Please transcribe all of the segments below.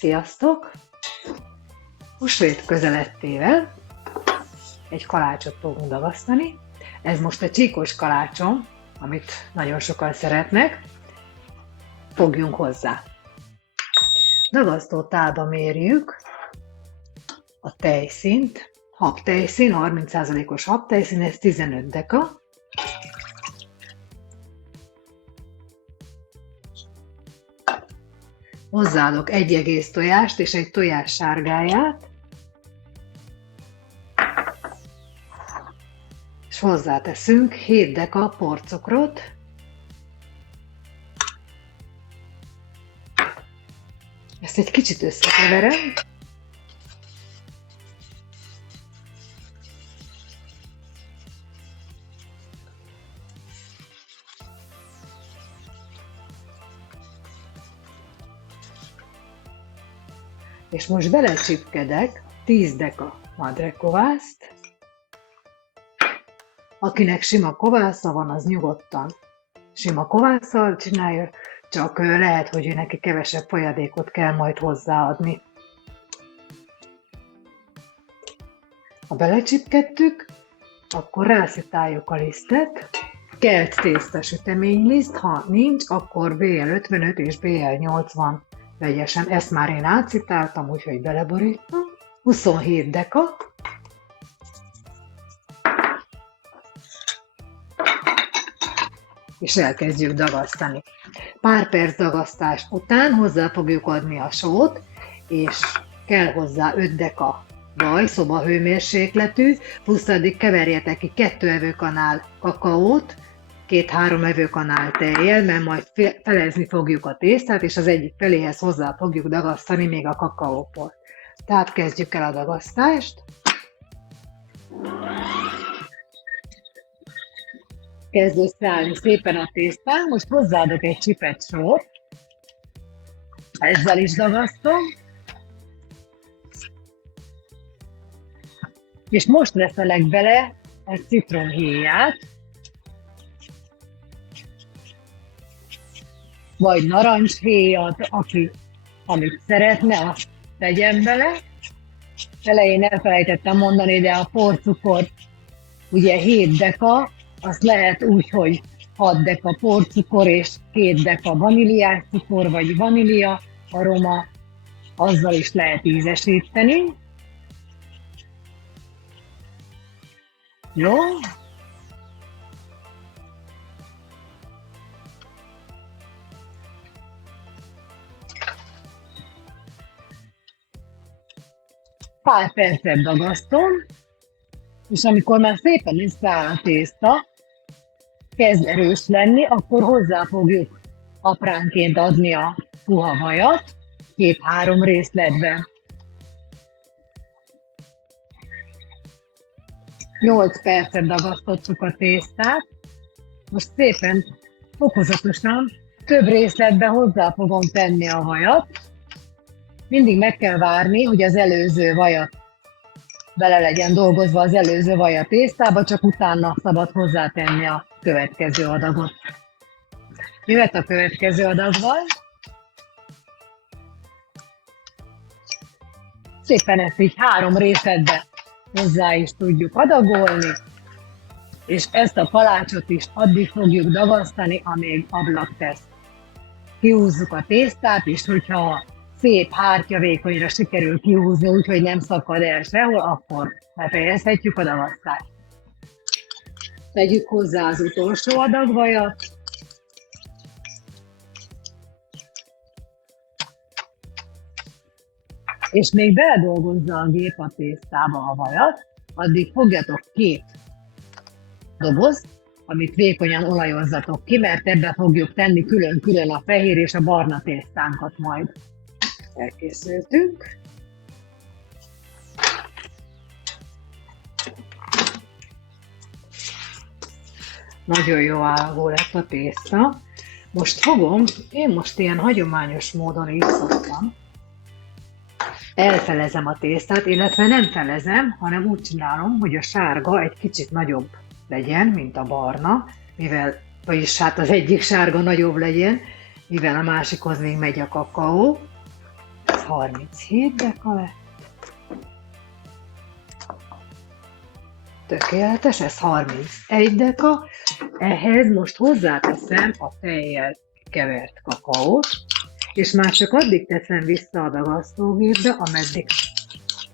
Sziasztok! Húsvét közelettével egy kalácsot fogunk dagasztani. Ez most a csíkos kalácsom, amit nagyon sokan szeretnek. Fogjunk hozzá. Dagasztó tálba mérjük a tejszínt. Habtejszín, 30%-os habtejszín, ez 15 deka. Hozzáadok egy egész tojást és egy tojás sárgáját, és hozzáteszünk 7 deka porcukrot, ezt egy kicsit összekeverem, és most belecsipkedek 10 deka madrekovászt. Akinek sima kovásza van, az nyugodtan sima kovásszal csinálja, csak lehet, hogy neki kevesebb folyadékot kell majd hozzáadni. Ha belecsipkedtük, akkor rászitáljuk a lisztet. Kelt tészta süteményliszt, ha nincs, akkor BL55 és BL80 vegyesen. Ezt már én átszitáltam, úgyhogy beleborítom. 27 deka. És elkezdjük dagasztani. Pár perc dagasztás után hozzá fogjuk adni a sót, és kell hozzá 5 deka vaj, szobahőmérsékletű, plusz addig keverjetek ki 2 evőkanál kakaót, 2-3 evőkanál tejjel, mert majd felezni fogjuk a tésztát, és az egyik feléhez hozzá fogjuk dagasztani még a kakaóport. Tehát kezdjük el a dagasztást. Kezd összeállni szépen a tésztán, most hozzáadok egy csipet sót, ezzel is dagasztom, és most veszelek bele egy citromhéját, vagy narancshéjat, aki amit szeretne, azt tegyen bele. Elején elfelejtettem mondani, de a porcukor ugye 7 deka, azt lehet úgy, hogy 6 deka porcukor és 2 deka vaníliás cukor, vagy vanília aroma, azzal is lehet ízesíteni. Jó? Pár percet dagasztom, és amikor már szépen összeáll a tészta, kezd erős lenni, akkor hozzá fogjuk apránként adni a puha vajat, 2-3 részletben. 8 percet dagasztottuk a tésztát, most szépen, fokozatosan, több részletbe hozzá fogom tenni a vajat. Mindig meg kell várni, hogy az előző vajat bele legyen dolgozva az előző vaj a tésztába, csak utána szabad hozzátenni a következő adagot. Jöhet a következő adagval. Szépen ezt így 3 részletbe hozzá is tudjuk adagolni, és ezt a kalácsot is addig fogjuk dagasztani, amíg ablak tesz. Kihúzzuk a tésztát, és hogyha szép hártyavékonyra sikerül kihúzni, úgyhogy nem szakad el sehol, akkor befejezhetjük a dagasztást. Tegyük hozzá az utolsó adag vajat. És még beledolgozza a gép a tésztába a vajat, addig fogjatok 2 dobozt, amit vékonyan olajozzatok ki, mert ebbe fogjuk tenni külön-külön a fehér és a barna tésztánkat majd. Elkészültünk. Nagyon jó állagú lett a tészta. Most fogom, én most ilyen hagyományos módon is szoktam. Elfelezem a tésztát, illetve nem felezem, hanem úgy csinálom, hogy a sárga egy kicsit nagyobb legyen, mint a barna, vagyis hát az egyik sárga nagyobb legyen, mivel a másikhoz még megy a kakaó. ez 37 deka lett. Tökéletes, ez 31 deka. Ehhez most hozzáteszem a tejjel kevert kakaót, és már csak addig teszem vissza a dagasztógépbe, ameddig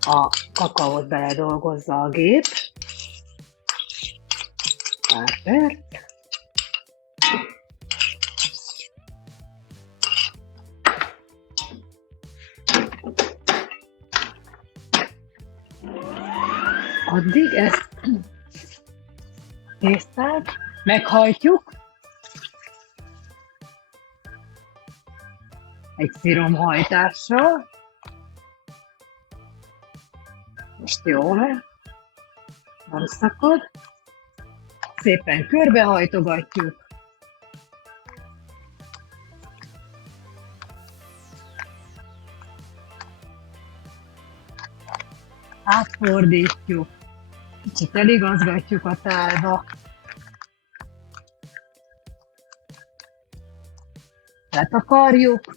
a kakaót beledolgozza a gép. Pár perc. Addig ezt a tésztát meghajtjuk egy sziromhajtással. Most jó, nem szakad. Szépen körbehajtogatjuk. Átfordítjuk. Kicsit eligazgatjuk a tálba. Letakarjuk.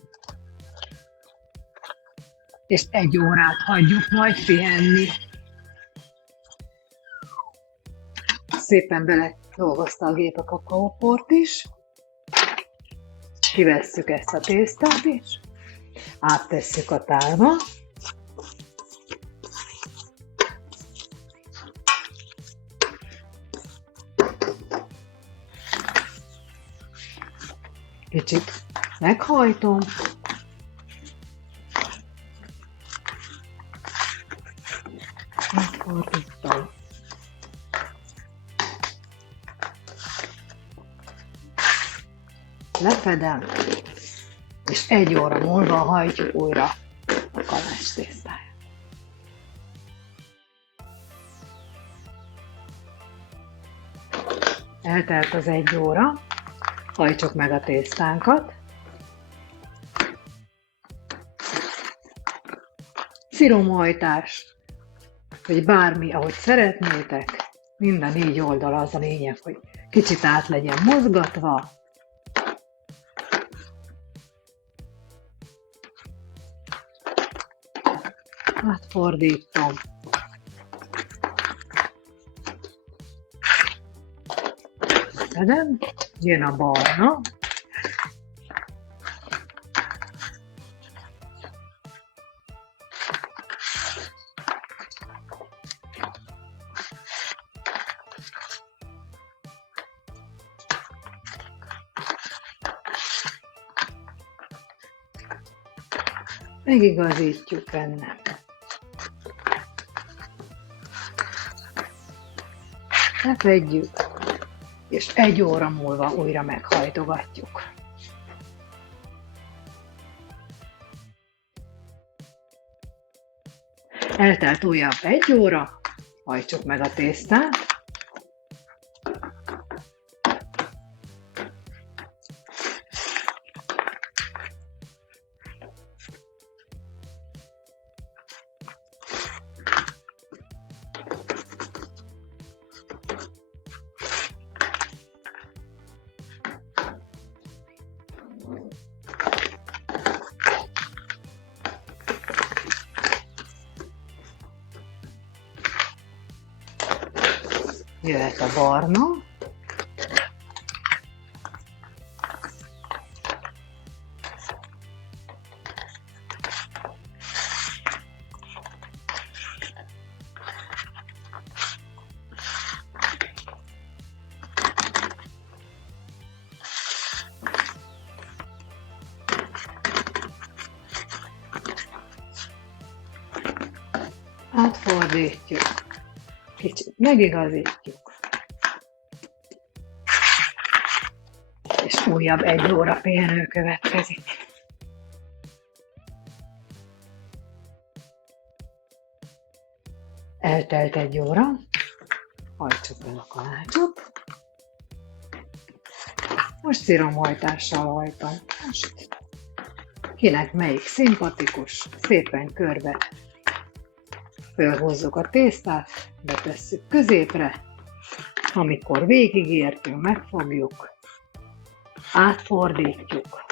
És 1 órát hagyjuk majd pihenni. Szépen bele dolgozta a gép a kakaóport is. Kivesszük ezt a tésztát is. Áttesszük a tálba. Kicsit meghajtom. Megfordítom. Lefedem, és 1 óra múlva hajtjuk újra a kalács tésztáját. Eltelt az 1 óra, hajtsuk meg a tésztánkat. Sziromhajtás, vagy bármi, ahogy szeretnétek, minden 4 oldal az a lényeg, hogy kicsit át legyen mozgatva. Átfordítom. Szedem, jön a barna. Megigazítjuk benne. Lefedjük, és 1 óra múlva újra meghajtogatjuk. Eltelt újabb 1 óra, hajtsuk meg a tésztát. Jöhet a barna. Átfordítjuk. Kicsit megigazítjuk. És újabb 1 óra pihenő következik. Eltelt 1 óra. Hajtsuk el a kalácsot. Most sziromhajtással hajtom. Most kinek melyik szimpatikus, szépen körbe fölhozzuk a tésztát, betesszük középre, amikor végigértünk, megfogjuk, átfordítjuk,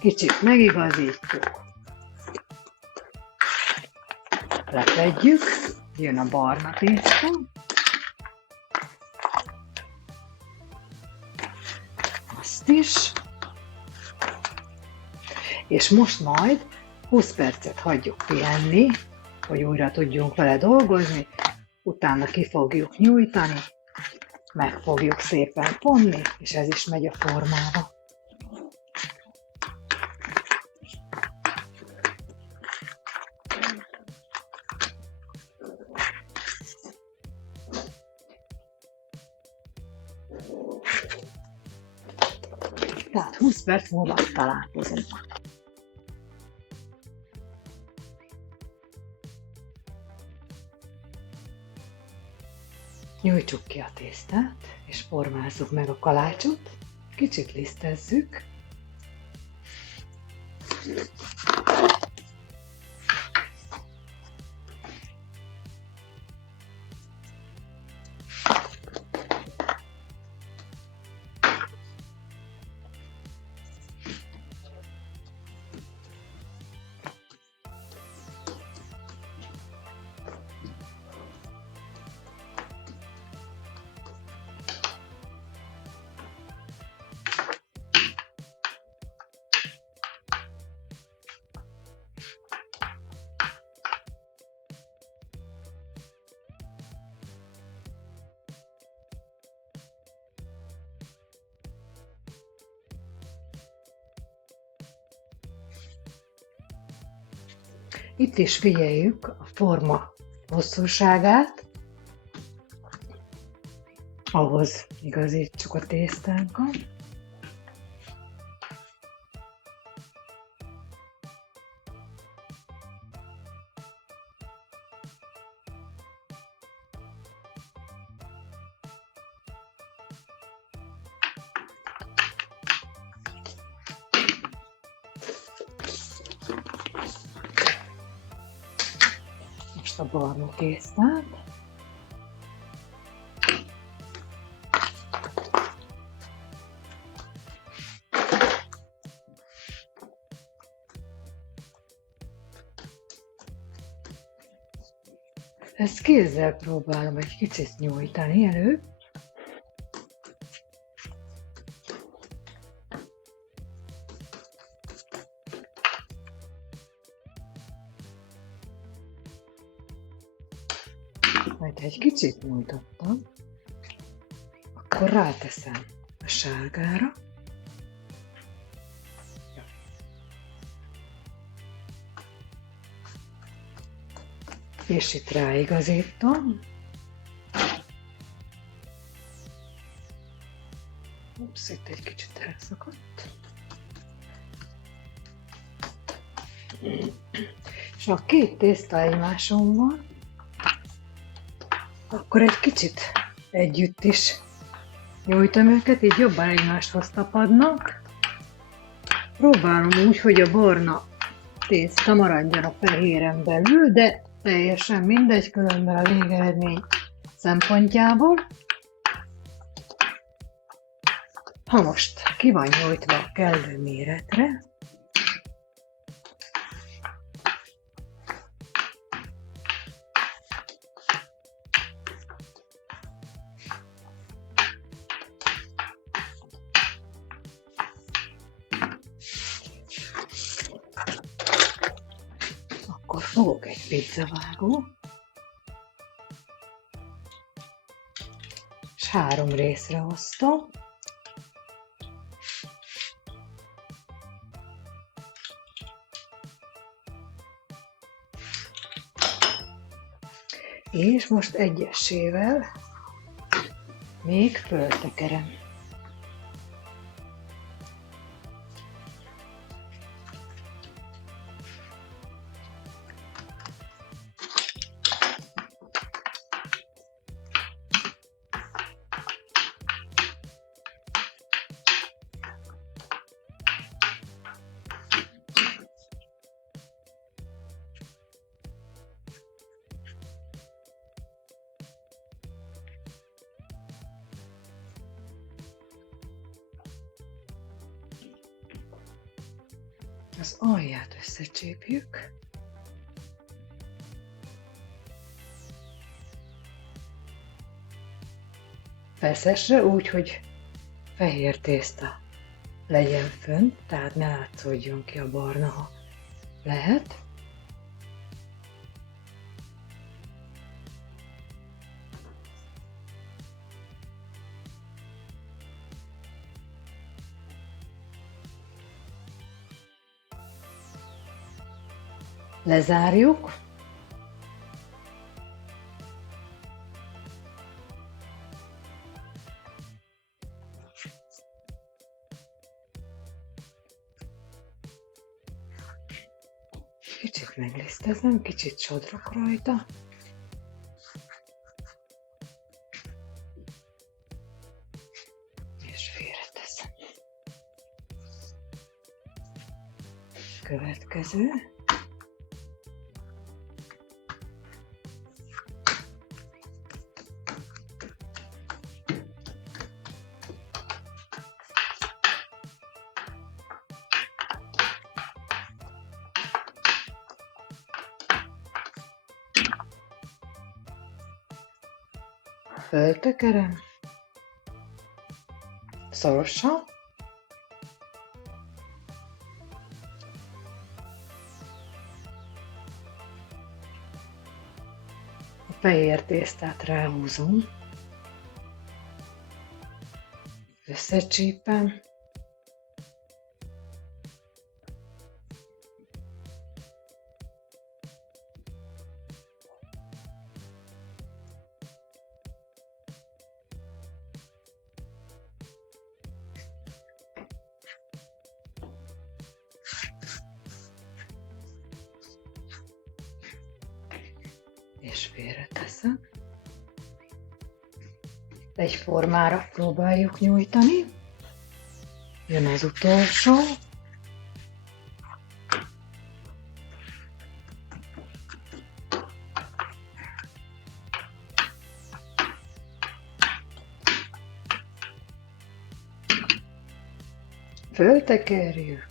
Kicsit megigazítjuk, lefedjük, jön a barna tészta, azt is, és most majd 20 percet hagyjuk pihenni, hogy újra tudjunk vele dolgozni, utána ki fogjuk nyújtani, meg fogjuk szépen fonni, és ez is megy a formába. Tehát 20 perc múlva találkozunk. Nyújtsuk ki a tésztát, és formázzuk meg a kalácsot. Kicsit lisztezzük. Itt is figyeljük a forma hosszúságát, ahhoz igazítsuk a tésztánkat. A barna tésztát. Ezt kézzel próbálom egy kicsit nyújtani előbb. Majd egy kicsit nyújtottam, akkor ráteszem a sárgára. És itt ráigazítom. Ups, itt egy kicsit elszakadt. És a két tészta egymáson van, akkor egy kicsit együtt is nyújtom őket, így jobban egymáshoz tapadnak. Próbálom úgy, hogy a barna tészta maradjon a fehéren belül, de teljesen mindegy, különben a végeredmény szempontjából. Ha most ki van nyújtva a kellő méretre, akkor fogok egy pizzavágó, és 3 részre osztom. És most egyesével még föltekerem. Az alját összecsípjük. Feszesre úgy, hogy fehér tészta legyen fönt, tehát ne látszódjon ki a barna, ha lehet. Lezárjuk. Kicsit meglisztezem, kicsit sodrok rajta. És félreteszem. Következő. Föltekerem, szorosan, a fehér tésztát ráhúzom, összecsípem, és félreteszem. Egy formára próbáljuk nyújtani. Jön az utolsó. Föltekerjük.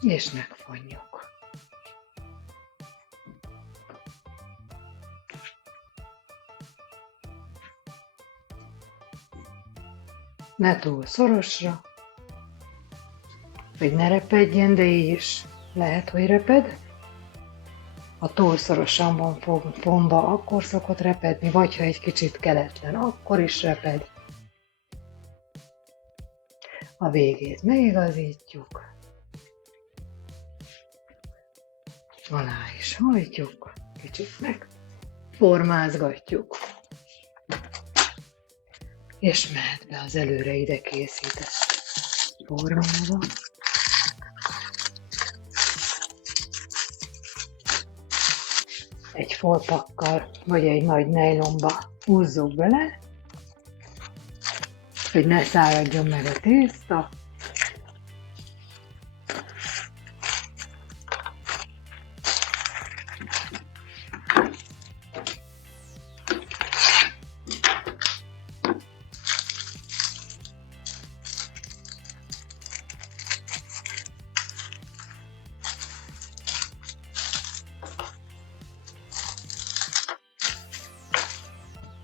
És megfonjuk. Ne túl szorosra, hogy ne repedjen, de így is lehet, hogy reped. Ha túl szorosan van fonva, akkor szokott repedni, vagy ha egy kicsit keletlen, akkor is reped. A végét megigazítjuk. Alá is hajtjuk, kicsit megformázgatjuk. És mehet be az előre ide készített formába. Egy folpakkal, vagy egy nagy nejlonba húzzuk bele, hogy ne száradjon meg a tészta.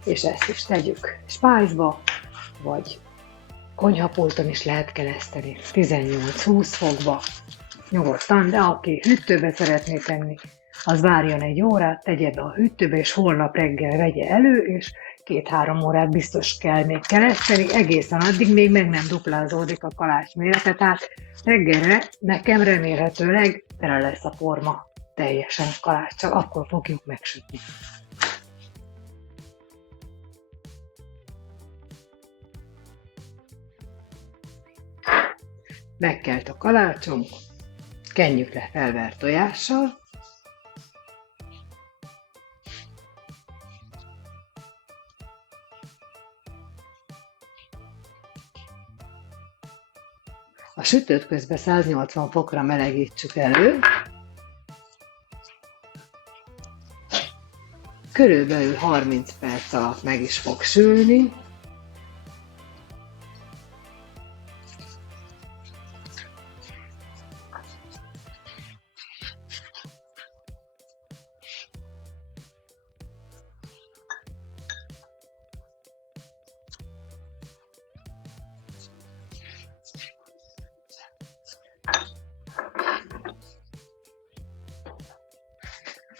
És ezt is tegyük spájzba, vagy konyhapulton is lehet kereszteni 18-20 fokba, nyugodtan, de aki hűtőbe szeretné tenni, az várjon egy órát, tegye be a hűtőbe, és holnap reggel vegye elő, és 2-3 órát biztos kell még kereszteni, egészen addig még meg nem duplázódik a kalács mérete, tehát reggelre nekem remélhetőleg tele lesz a forma teljesen kaláccsal, akkor fogjuk megsütni. Megkelt a kalácsunk, kenjük le felvert tojással, a sütőt közben 180 fokra melegítsük elő, körülbelül 30 perc alatt meg is fog sülni.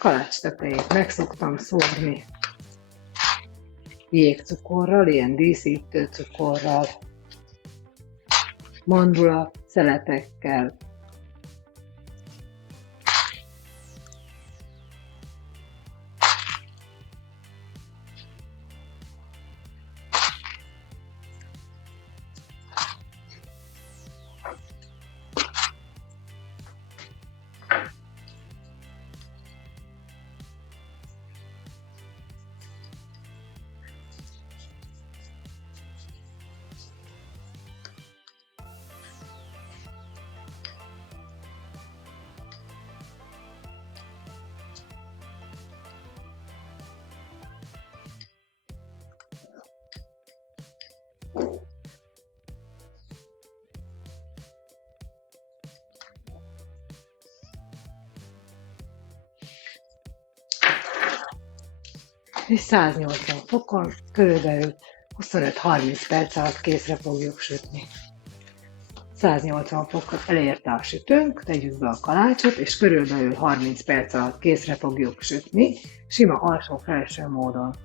Kalács tetejét meg szoktam szórni jégcukorral, ilyen díszítő cukorral, mandula szeletekkel. És 180 fokon körülbelül 25-30 perc alatt készre fogjuk sütni. 180 fokot elérte a sütőnk, tegyük be a kalácsot, és körülbelül 30 perc alatt készre fogjuk sütni, sima alsó-felső módon.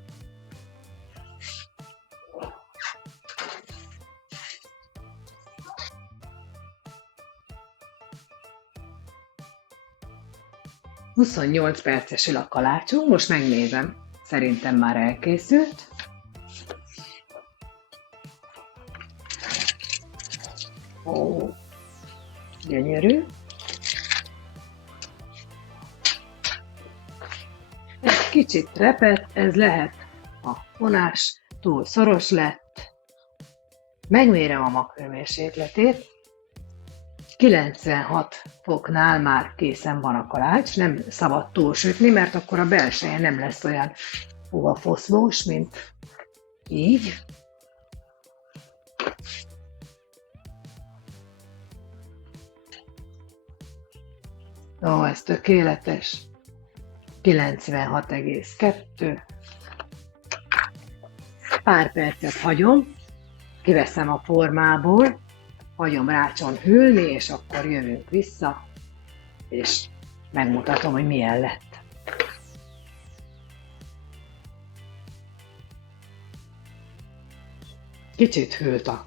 ...28 perces a kalácsunk, most megnézem. Szerintem már elkészült. Ó, gyönyörű. Egy kicsit repett, ez lehet a vonás, túl szoros lett. Megmérem a maghőmérsékletét. 96 foknál már készen van a kalács, nem szabad túlsütni, mert akkor a belseje nem lesz olyan foszlós, mint így. Ó, ez tökéletes. 96,2. Pár percet hagyom, kiveszem a formából, hagyom rácson hűlni, és akkor jövünk vissza, és megmutatom, hogy milyen lett. Kicsit hűlt a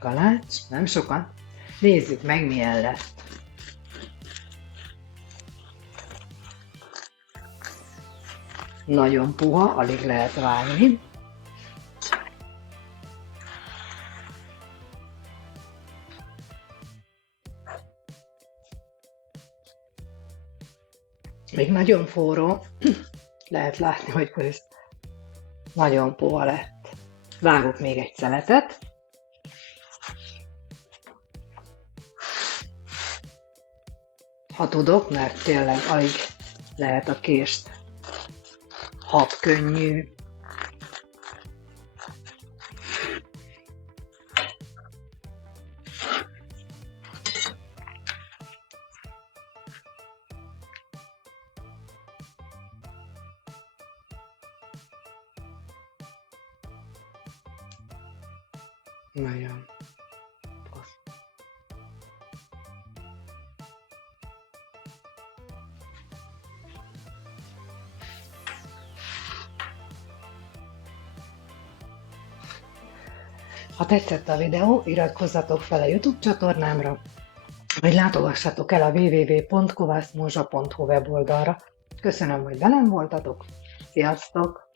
kalács, nem sokan. Nézzük meg, milyen lett. Nagyon puha, alig lehet vágni. Még nagyon forró, lehet látni, hogy ez nagyon puha lett. Vágok még egy szeletet. Ha tudok, mert tényleg alig lehet a kést habkönnyű. Nagyon. Ha tetszett a videó, iratkozzatok fel a YouTube csatornámra, vagy látogassatok el a www.kovászmózsa.hu weboldalra. Köszönöm, hogy velem voltatok. Sziasztok!